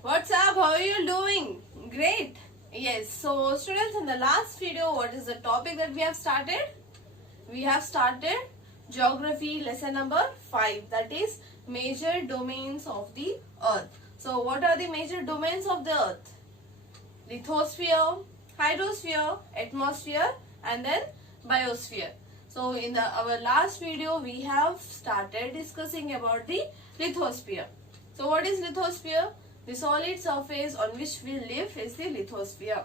What's up? How are you doing? Great. Yes. So, students, in the last video, what is the topic that we have started? We have started geography lesson number 5, that is major domains of the earth. So, what are the major domains of the earth? Lithosphere, hydrosphere, atmosphere, and then biosphere. So, in our last video, we have started discussing about the lithosphere. So, what is lithosphere? The solid surface on which we live is the lithosphere.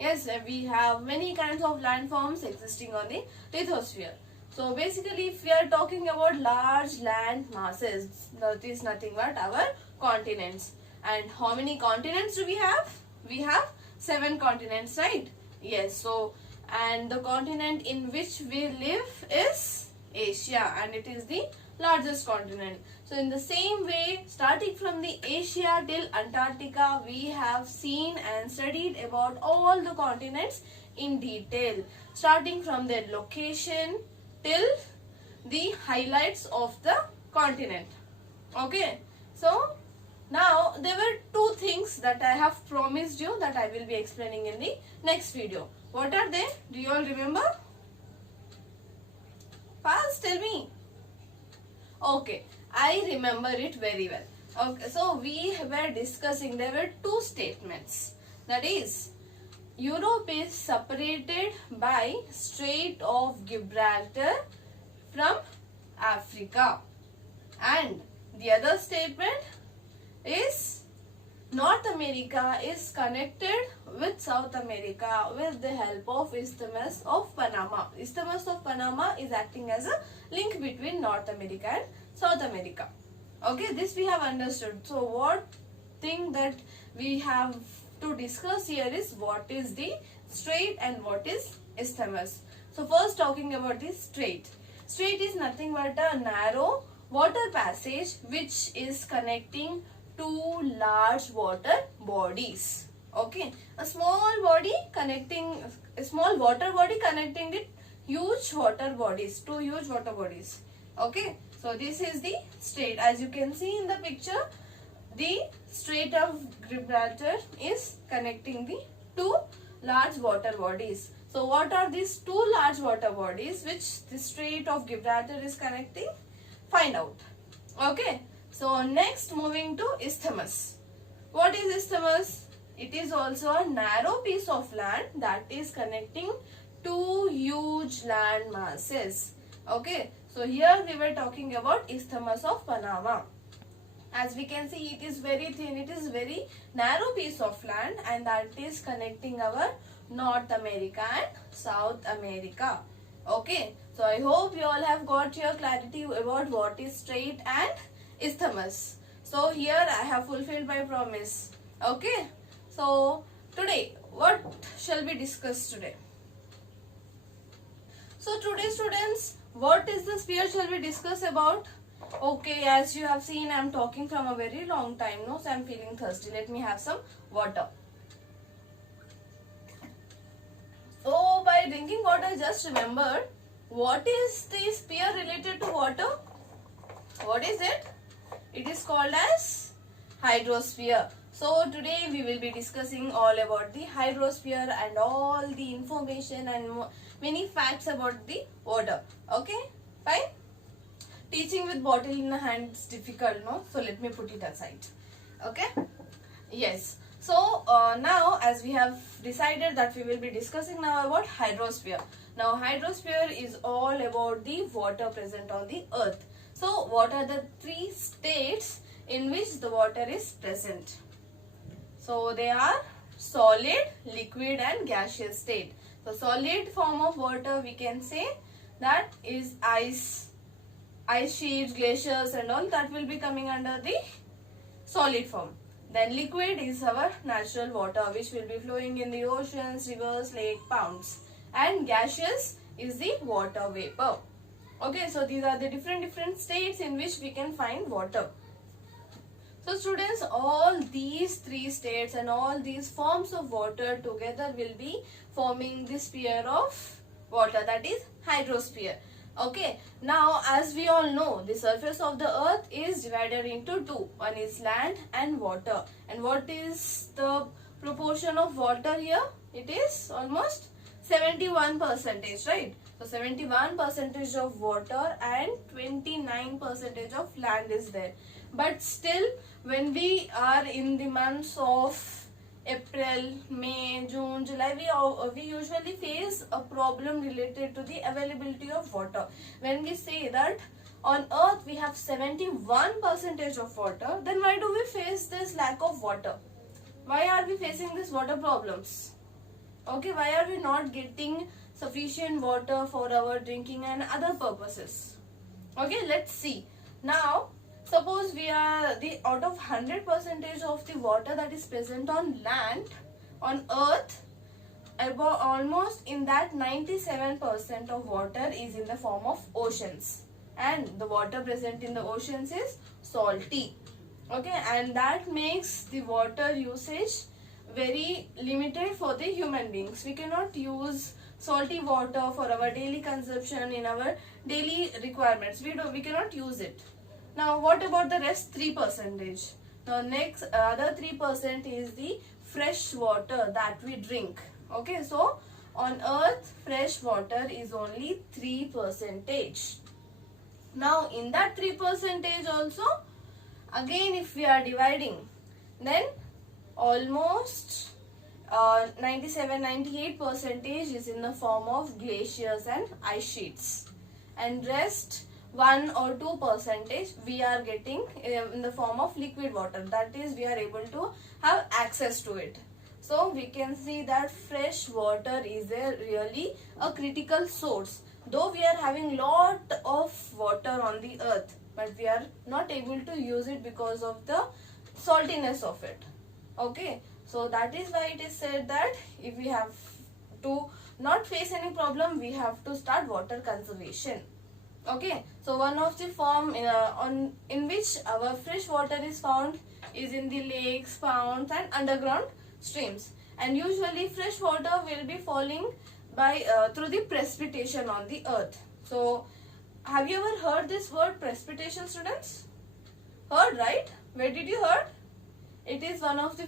Yes, we have many kinds of landforms existing on the lithosphere. So basically, if we are talking about large land masses, that is nothing but our continents. And how many continents do we have? We have 7 continents, right? Yes, so and the continent in which we live is Asia, and it is the largest continent. So in the same way, starting from the Asia till Antarctica, we have seen and studied about all the continents in detail, starting from their location till the highlights of the continent. Okay, so now there were 2 things that I have promised you that I will be explaining in the next video. What are they? Do you all remember? Fast, tell me. Okay, I remember it very well. Okay, so we were discussing, there were 2 statements. That is, Europe is separated by Strait of Gibraltar from Africa. And the other statement is North America is connected with South America with the help of Isthmus of Panama. Isthmus of Panama is acting as a link between North America and South America. Okay, this we have understood. So what thing that we have to discuss here is what is the strait and what is isthmus. So first talking about the strait. Strait is nothing but a narrow water passage which is connecting 2 large water bodies. Okay, a small body connecting, a small water body connecting the huge water bodies, 2 huge water bodies. Okay, so this is the strait. As you can see in the picture, the Strait of Gibraltar is connecting the 2 large water bodies. So what are these 2 large water bodies which the Strait of Gibraltar is connecting? Find out. Okay. So next, moving to isthmus. What is isthmus? It is also a narrow piece of land that is connecting 2 huge land masses. Okay, so here we were talking about Isthmus of Panama. As we can see, it is very thin, it is very narrow piece of land, and that is connecting our North America and South America. Okay, so I hope you all have got your clarity about what is strait and isthmus. So here I have fulfilled my promise. Okay, so today what shall we discuss today? So today, students, what is the sphere shall we discuss about? Okay, as you have seen, I am talking from a very long time now, so I am feeling thirsty. Let me have some water. So by drinking water, I just remembered, what is the sphere related to water? What is it? It is called as hydrosphere. So today we will be discussing all about the hydrosphere and all the information and many facts about the water. Okay, fine. Teaching with bottle in the hand is difficult, no? So let me put it aside. Okay. Yes. So now, as we have decided that we will be discussing now about hydrosphere. Now hydrosphere is all about the water present on the earth. So what are the 3 states in which the water is present? So they are solid, liquid and gaseous state. So solid form of water, we can say that is ice sheets, glaciers and all, that will be coming under the solid form. Then liquid is our natural water which will be flowing in the oceans, rivers, lake, ponds. And gaseous is the water vapor. Okay, so these are the different states in which we can find water. So students, all these 3 states and all these forms of water together will be forming the sphere of water, that is hydrosphere. Okay, now as we all know, the surface of the earth is divided into two. One is land and water. And what is the proportion of water here? It is almost 71 percentage, right? So 71 percentage of water and 29 percentage of land is there. But still, when we are in the months of April, May, June, July, we usually face a problem related to the availability of water. When we say that on earth we have 71 percentage of water, then why do we face this lack of water? Why are we facing these water problems? Okay, why are we not getting sufficient water for our drinking and other purposes? Okay, let's see. Now, suppose we are the out of 100 percentage of the water that is present on land, on earth, about almost in that 97% of water is in the form of oceans, and the water present in the oceans is salty. Okay, and that makes the water usage very limited for the human beings. We cannot use salty water for our daily consumption in our daily requirements. We cannot use it. Now what about the rest 3%? The next other 3% is the fresh water that we drink. Okay, so on earth fresh water is only 3%. Now in that 3% also, again if we are dividing, then almost 97-98 percentage is in the form of glaciers and ice sheets, and rest 1 or 2 percentage we are getting in the form of liquid water, that is we are able to have access to it. So we can see that fresh water is really a critical source. Though we are having lot of water on the earth, but we are not able to use it because of the saltiness of it. Okay, so that is why it is said that if we have to not face any problem, we have to start water conservation. Okay, so one of the form in which our fresh water is found is in the lakes, ponds and underground streams, and usually fresh water will be falling by through the precipitation on the earth. So have you ever heard this word precipitation, students? Heard, right? Where did you heard? It is one of the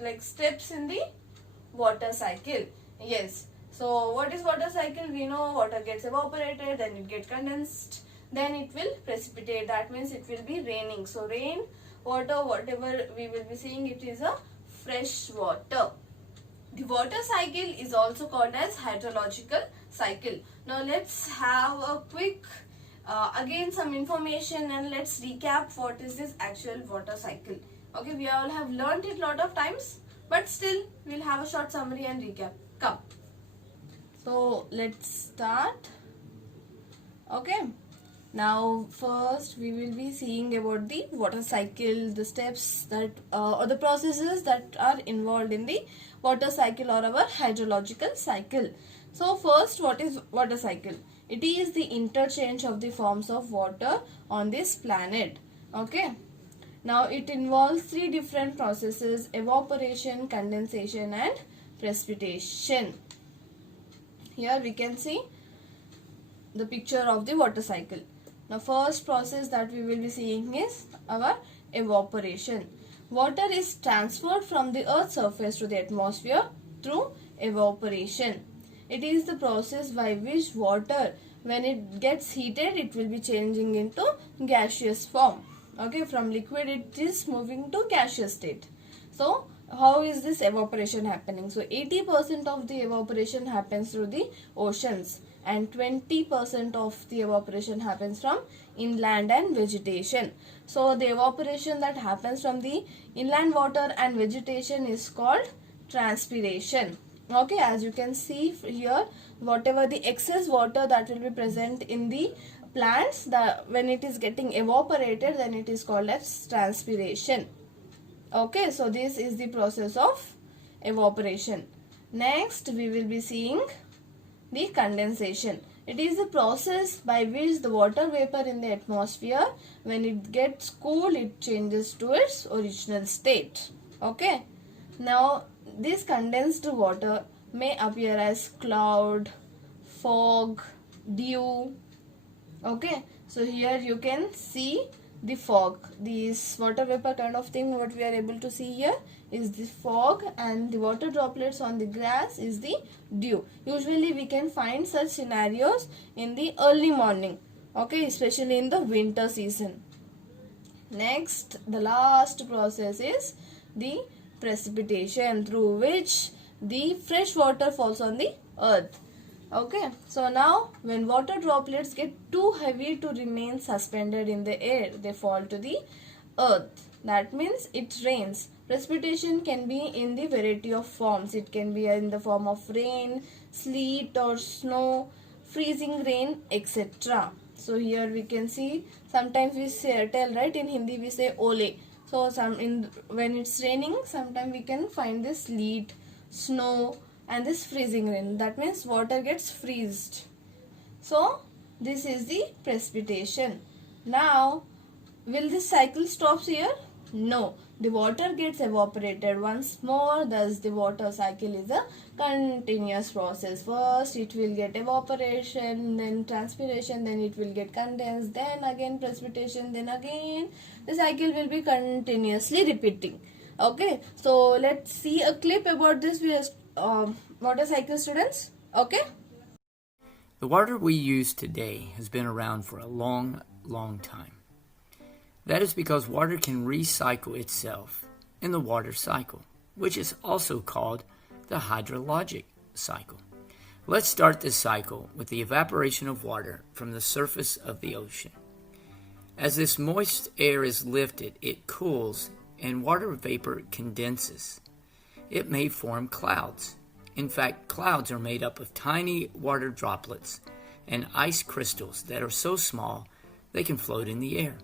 like steps in the water cycle. Yes. So what is water cycle? We know water gets evaporated, then it gets condensed, then it will precipitate. That means it will be raining. So rain, water, whatever we will be seeing, it is a fresh water. The water cycle is also called as hydrological cycle. Now let's have a quick again some information, and let's recap what is this actual water cycle. Okay, we all have learned it lot of times, but still we'll have a short summary and recap. Come. So let's start. Okay, now first we will be seeing about the water cycle, the steps that or the processes that are involved in the water cycle or our hydrological cycle. So first, what is water cycle? It is the interchange of the forms of water on this planet. Okay, now it involves 3 different processes: evaporation, condensation and precipitation. Here we can see the picture of the water cycle. Now first process that we will be seeing is our evaporation. Water is transferred from the earth's surface to the atmosphere through evaporation. It is the process by which water, when it gets heated, it will be changing into gaseous form. Okay, from liquid it is moving to gaseous state. So how is this evaporation happening? So 80% of the evaporation happens through the oceans, and 20% of the evaporation happens from inland and vegetation. So the evaporation that happens from the inland water and vegetation is called transpiration. Okay, as you can see here, whatever the excess water that will be present in the plants, when it is getting evaporated, then it is called as transpiration. Okay, so this is the process of evaporation. Next, we will be seeing the condensation. It is the process by which the water vapor in the atmosphere, when it gets cool, it changes to its original state. Okay, now this condensed water may appear as cloud, fog, dew. Okay, so here you can see the fog. This water vapor kind of thing what we are able to see here is the fog, and the water droplets on the grass is the dew. Usually we can find such scenarios in the early morning, okay, especially in the winter season. Next, the last process is the precipitation, through which the fresh water falls on the earth. Okay, so now when water droplets get too heavy to remain suspended in the air, they fall to the earth. That means it rains. Precipitation can be in the variety of forms. It can be in the form of rain, sleet or snow, freezing rain, etc. So here we can see, sometimes we say, tell, right, in Hindi we say ole. So when it's raining, sometimes we can find this sleet, snow, and this freezing rain. That means water gets freezed. So this is the precipitation. Now, will this cycle stops here? No. The water gets evaporated once more. Thus the water cycle is a continuous process. First it will get evaporation, then transpiration, then it will get condensed, then again precipitation, then again the cycle will be continuously repeating. Okay, so let's see a clip about this water cycle, students. Okay. The water we use today has been around for a long, long time. That is because water can recycle itself in the water cycle, which is also called the hydrologic cycle. Let's start this cycle with the evaporation of water from the surface of the ocean. As this moist air is lifted, it cools and water vapor condenses. It may form clouds. In fact, clouds are made up of tiny water droplets and ice crystals that are so small they can float in the air.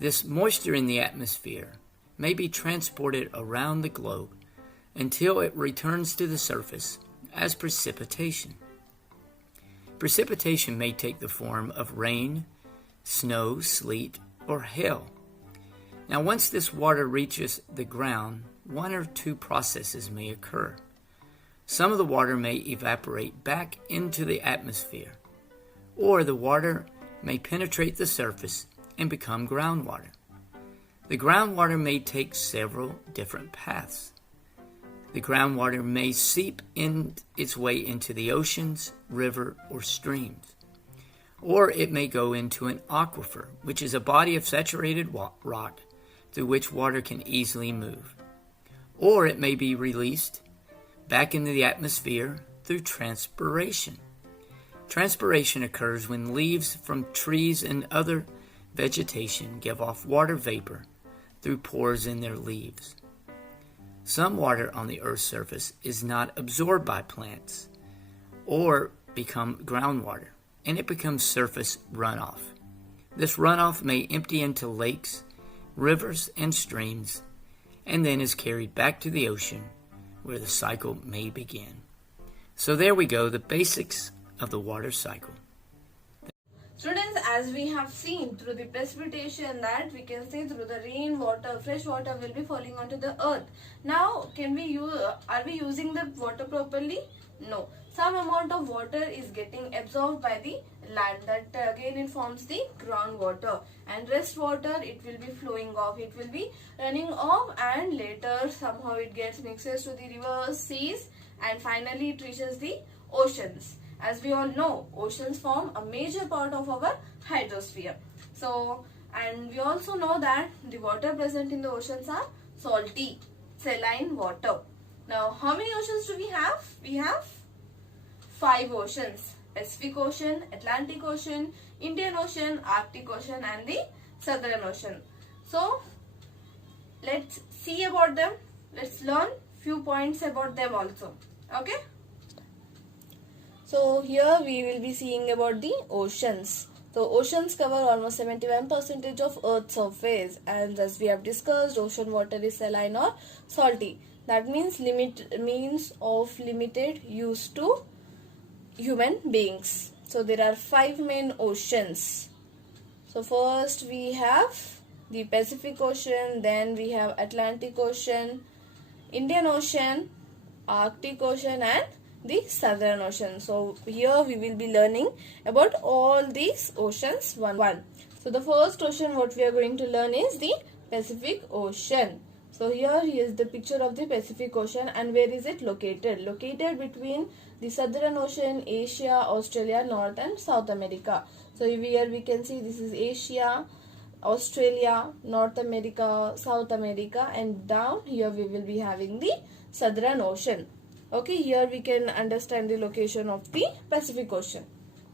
This moisture in the atmosphere may be transported around the globe until it returns to the surface as precipitation. Precipitation may take the form of rain, snow, sleet, or hail. Now, once this water reaches the ground, one or two processes may occur. Some of the water may evaporate back into the atmosphere, or the water may penetrate the surface and become groundwater. The groundwater may take several different paths. The groundwater may seep its way into the oceans, river, or streams. Or it may go into an aquifer, which is a body of saturated rock through which water can easily move. Or it may be released back into the atmosphere through transpiration. Transpiration occurs when leaves from trees and other vegetation give off water vapor through pores in their leaves. Some water on the Earth's surface is not absorbed by plants or become groundwater, and it becomes surface runoff. This runoff may empty into lakes, rivers, and streams, and then is carried back to the ocean where the cycle may begin. So there we go, the basics of the water cycle. Students, as we have seen through the precipitation, that we can see through the rain water, fresh water will be falling onto the earth. Now, are we using the water properly? No. Some amount of water is getting absorbed by the land. That again it forms the groundwater, and rest water it will be flowing off. It will be running off, and later somehow it gets mixes to the rivers, seas, and finally it reaches the oceans. As we all know, oceans form a major part of our hydrosphere. So, and we also know that the water present in the oceans are salty, saline water. Now, how many oceans do we have? We have 5 oceans: Pacific Ocean, Atlantic Ocean, Indian Ocean, Arctic Ocean, and the Southern Ocean. So, let's see about them. Let's learn few points about them also. Okay? So here we will be seeing about the oceans. So oceans cover almost 71% of Earth's surface, and as we have discussed, ocean water is saline or salty. That means of limited use to human beings. So there are 5 main oceans. So first we have the Pacific Ocean, then we have Atlantic Ocean, Indian Ocean, Arctic Ocean, and the Southern Ocean. So here we will be learning about all these oceans one. So the first ocean what we are going to learn is the Pacific Ocean. So here is the picture of the Pacific Ocean, and where is it located? Located between the Southern Ocean, Asia, Australia, North and South America. So here we can see this is Asia, Australia, North America, South America, and down here we will be having the Southern Ocean. Okay, here we can understand the location of the Pacific Ocean.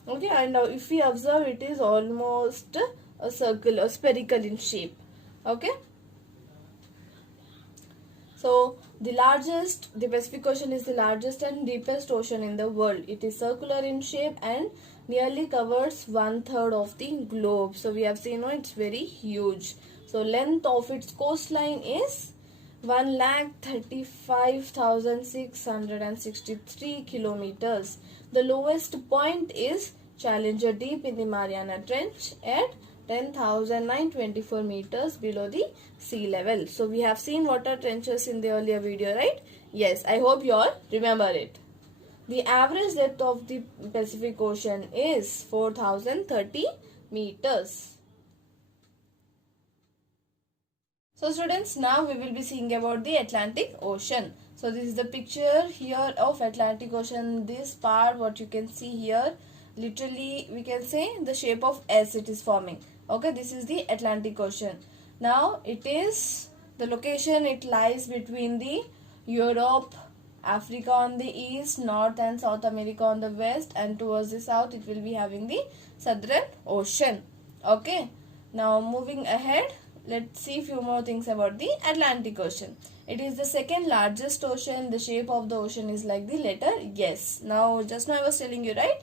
Okay, and now if we observe, it is almost a circle or spherical in shape. Okay. So the Pacific Ocean is the largest and deepest ocean in the world. It is circular in shape and nearly covers 1/3 of the globe. So we have seen, it's very huge. So length of its coastline is 1,35,663 kilometers. The lowest point is Challenger Deep in the Mariana Trench at 10,924 meters below the sea level. So we have seen water trenches in the earlier video, right? Yes, I hope you all remember it. The average depth of the Pacific Ocean is 4,030 meters. So students, now we will be seeing about the Atlantic Ocean. So this is the picture here of Atlantic Ocean. This part what you can see here, literally we can say the shape of S it is forming. Okay, this is the Atlantic Ocean. Now it is the location, it lies between the Europe, Africa on the east, North and South America on the west, and towards the south it will be having the Southern Ocean. Okay, now moving ahead, let's see few more things about the Atlantic Ocean. It is the second largest ocean. The shape of the ocean is like the letter S. Now just now I was telling you, right?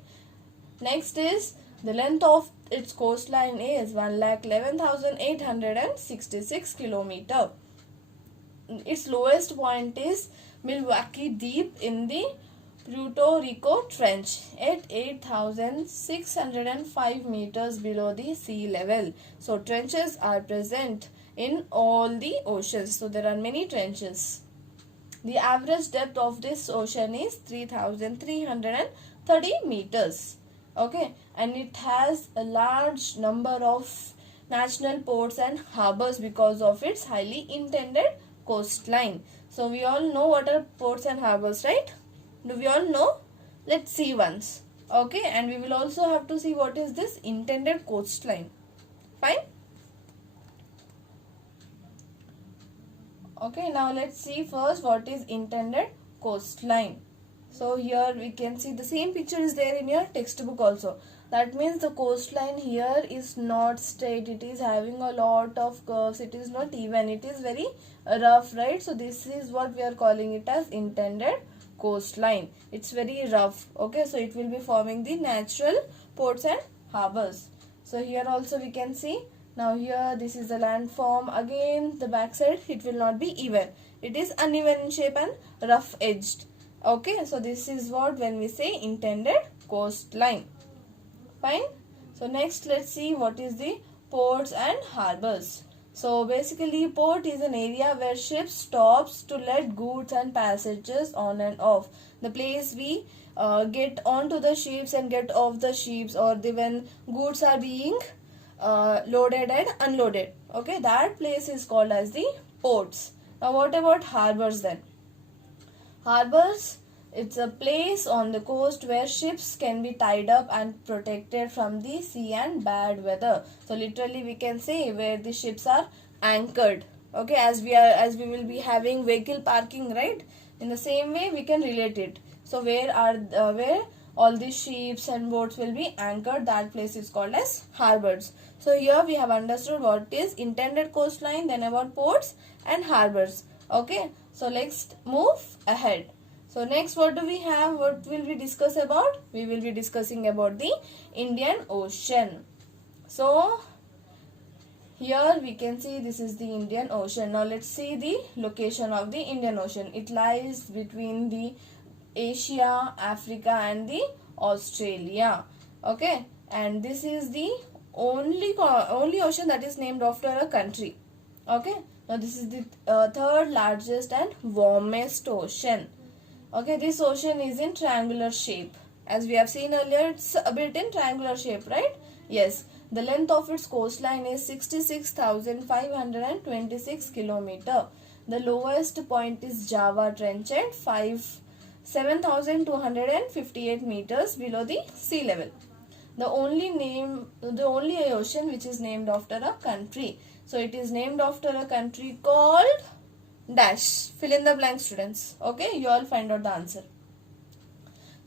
Next is the length of its coastline is 1,11,866 kilometer. Its lowest point is Milwaukee Deep in the Puerto Rico Trench at 8,605 meters below the sea level. So trenches are present in all the oceans. So there are many trenches. The average depth of this ocean is 3,330 meters. Okay, and it has a large number of national ports and harbors because of its highly intended coastline. So we all know what are ports and harbors, right? Do we all know? Let's see once. Okay, and we will also have to see what is this intended coastline. Fine? Okay, now let's see first what is intended coastline. So here we can see the same picture is there in your textbook also. That means the coastline here is not straight. It is having a lot of curves. It is not even. It is very rough, right? So this is what we are calling it as intended coastline. It's very rough. Okay, so it will be forming the natural ports and harbors. So here also we can see. Now here this is the landform. Again the backside it will not be even. It is uneven in shape and rough edged. Okay, so this is what when we say intended coastline. Fine. So next let's see what is the ports and harbors. So basically port is an area where ships stops to let goods and passengers on and off. The place we get onto the ships and get off the ships, or when goods are being loaded and unloaded. Okay, that place is called as the ports. Now what about harbors then? Harbors, it's a place on the coast where ships can be tied up and protected from the sea and bad weather. So literally we can say where the ships are anchored. Okay, as we will be having vehicle parking, right? In the same way we can relate it. So where all the ships and boats will be anchored, that place is called as harbors. So here we have understood what is intended coastline, then about ports and harbors. Okay, so let's move ahead. So next what do we have? What will we discuss about? We will be discussing about the Indian Ocean. So here we can see this is the Indian Ocean. Now let's see the location of the Indian Ocean. It lies between the Asia, Africa and the Australia. Okay, and this is the only ocean that is named after a country. Okay, now this is the third largest and warmest ocean. Okay, this ocean is in triangular shape. As we have seen earlier, it's a bit in triangular shape, right? Yes. The length of its coastline is 66,526 kilometer. The lowest point is Java Trench at 7,258 meters below the sea level. The only ocean which is named after a country. So it is named after a country called dash. Fill in the blank, students. Okay, you all find out the answer.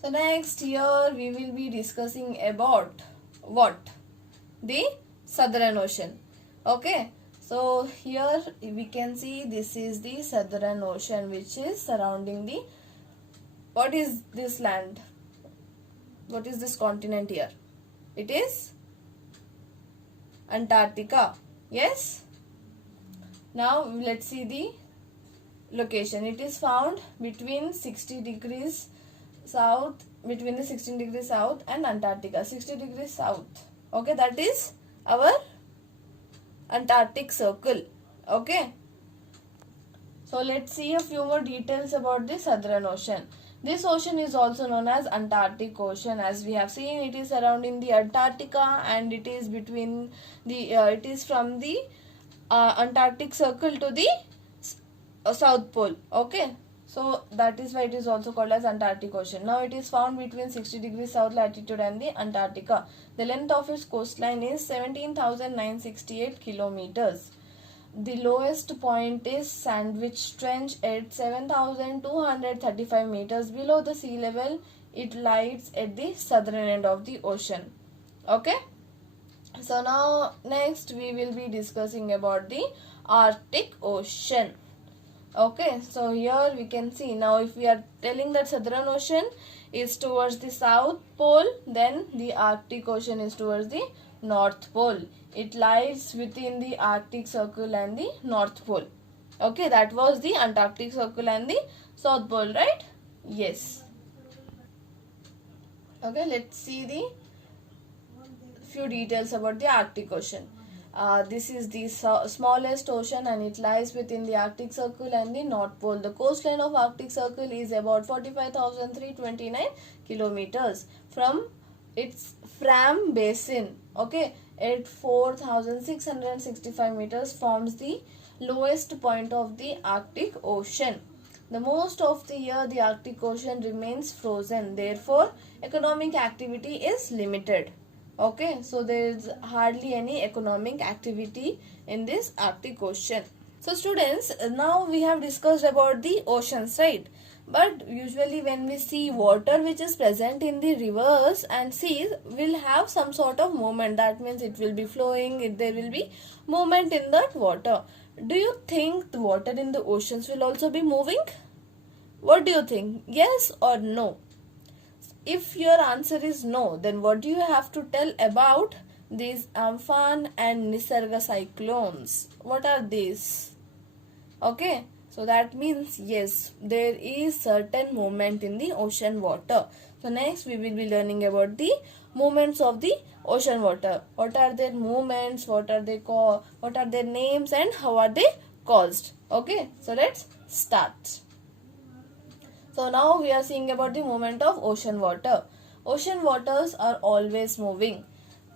So next here we will be discussing about what? The Southern Ocean. Okay, so here we can see this is the Southern Ocean which is surrounding the, what is this land? What is this continent here? It is Antarctica. Yes. Now let's see the location. It is found between 60 degrees south, between the 16 degrees south and Antarctica. 60 degrees south. Okay, that is our Antarctic Circle. Okay. So let's see a few more details about the Southern Ocean. This ocean is also known as Antarctic Ocean. As we have seen, it is surrounding the Antarctica and it is between the it is from the Antarctic Circle to the South Pole. Okay, so that is why it is also called as Antarctic Ocean. Now it is found between 60 degrees south latitude and the Antarctica. The length of its coastline is 17,968 kilometers. The lowest point is Sandwich Trench at 7,235 meters below the sea level. It lies at the southern end of the ocean. Okay. So now next we will be discussing about the Arctic Ocean. Okay, so here we can see, now if we are telling that Southern Ocean is towards the South Pole, then the Arctic Ocean is towards the North Pole. It lies within the Arctic Circle and the North Pole. Okay, that was the Antarctic Circle and the South Pole, right? Yes. Okay, let's see the few details about the Arctic Ocean. This is the smallest ocean and it lies within the Arctic Circle and the North Pole. The coastline of Arctic Circle is about 45,329 kilometers from its Fram Basin. Okay, at 4,665 meters forms the lowest point of the Arctic Ocean. The most of the year the Arctic Ocean remains frozen. Therefore, economic activity is limited. Okay, so there is hardly any economic activity in this Arctic Ocean. So students, now we have discussed about the oceans, right? But usually when we see water which is present in the rivers and seas will have some sort of movement. That means it will be flowing, there will be movement in that water. Do you think the water in the oceans will also be moving? What do you think? Yes or no? If your answer is no, then what do you have to tell about these Amphan and Nisarga cyclones? What are these? Okay, so that means yes, there is certain movement in the ocean water. So next we will be learning about the movements of the ocean water. What are their movements? What are their names and how are they caused? Okay, so let's start. So now we are seeing about the movement of ocean water. Ocean waters are always moving.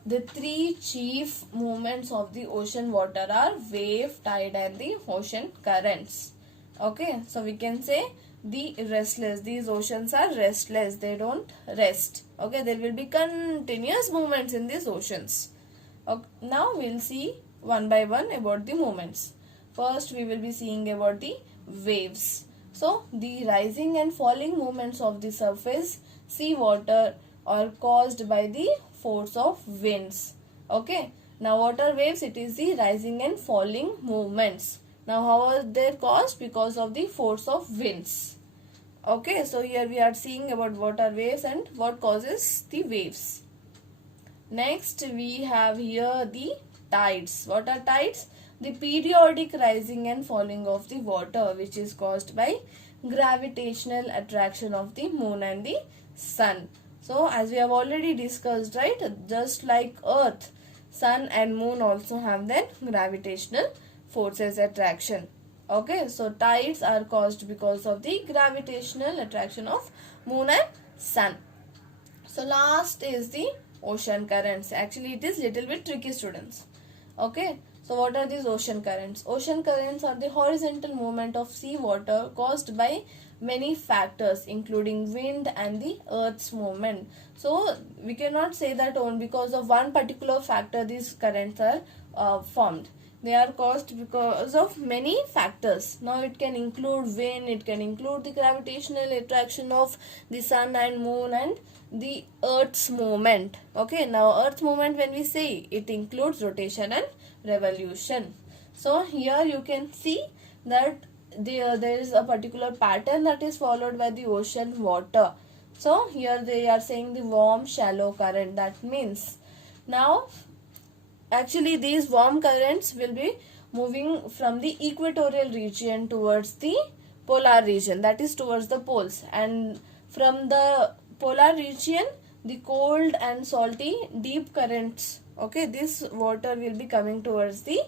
The three chief movements of the ocean water are wave, tide and the ocean currents. Okay, so we can say the restless. These oceans are restless. They don't rest. Okay, there will be continuous movements in these oceans. Okay, now we will see one by one about the movements. First we will be seeing about the waves. So, the rising and falling movements of the surface sea water are caused by the force of winds. Okay. Now, water waves, it is the rising and falling movements. Now, how are they caused? Because of the force of winds. Okay. So, here we are seeing about water waves and what causes the waves. Next, we have here the tides. What are tides? The periodic rising and falling of the water which is caused by gravitational attraction of the moon and the sun. So as we have already discussed, right, just like earth, sun and moon also have their gravitational forces attraction. Okay, so tides are caused because of the gravitational attraction of moon and sun. So last is the ocean currents. Actually, it is little bit tricky, students. Okay, so what are these ocean currents? Ocean currents are the horizontal movement of sea water caused by many factors including wind and the earth's movement. So we cannot say that only because of one particular factor these currents are formed. They are caused because of many factors. Now it can include wind, it can include the gravitational attraction of the sun and moon and the earth's movement. Okay, now earth's movement, when we say, it includes rotation and revolution. So here you can see that there is a particular pattern that is followed by the ocean water. So here they are saying the warm shallow current. That means now actually these warm currents will be moving from the equatorial region towards the polar region, that is towards the poles, and from the polar region the cold and salty deep currents, okay, this water will be coming towards the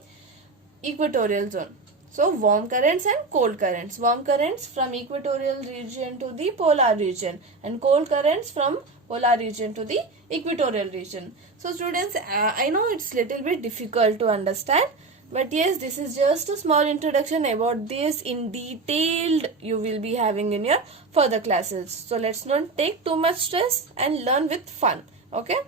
equatorial zone. So warm currents and cold currents. Warm currents from equatorial region to the polar region, and cold currents from polar region to the equatorial region. So students, I know it's little bit difficult to understand, but yes, this is just a small introduction. About this in detailed you will be having in your further classes. So let's not take too much stress and learn with fun. Okay.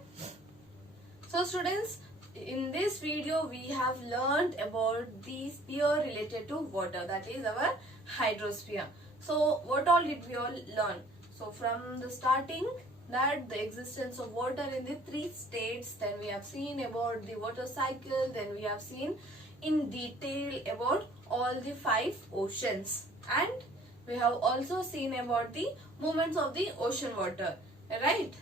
So students, in this video we have learned about the sphere related to water, that is our hydrosphere. So what all did we all learn? So from the starting, that the existence of water in the 3 states, then we have seen about the water cycle, then we have seen in detail about all the 5 oceans, and we have also seen about the movements of the ocean water, right?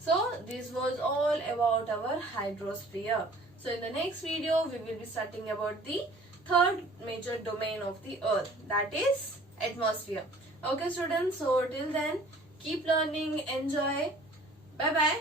So this was all about our hydrosphere. So in the next video we will be starting about the 3rd major domain of the earth, that is atmosphere. Okay students, so till then keep learning, enjoy, bye bye.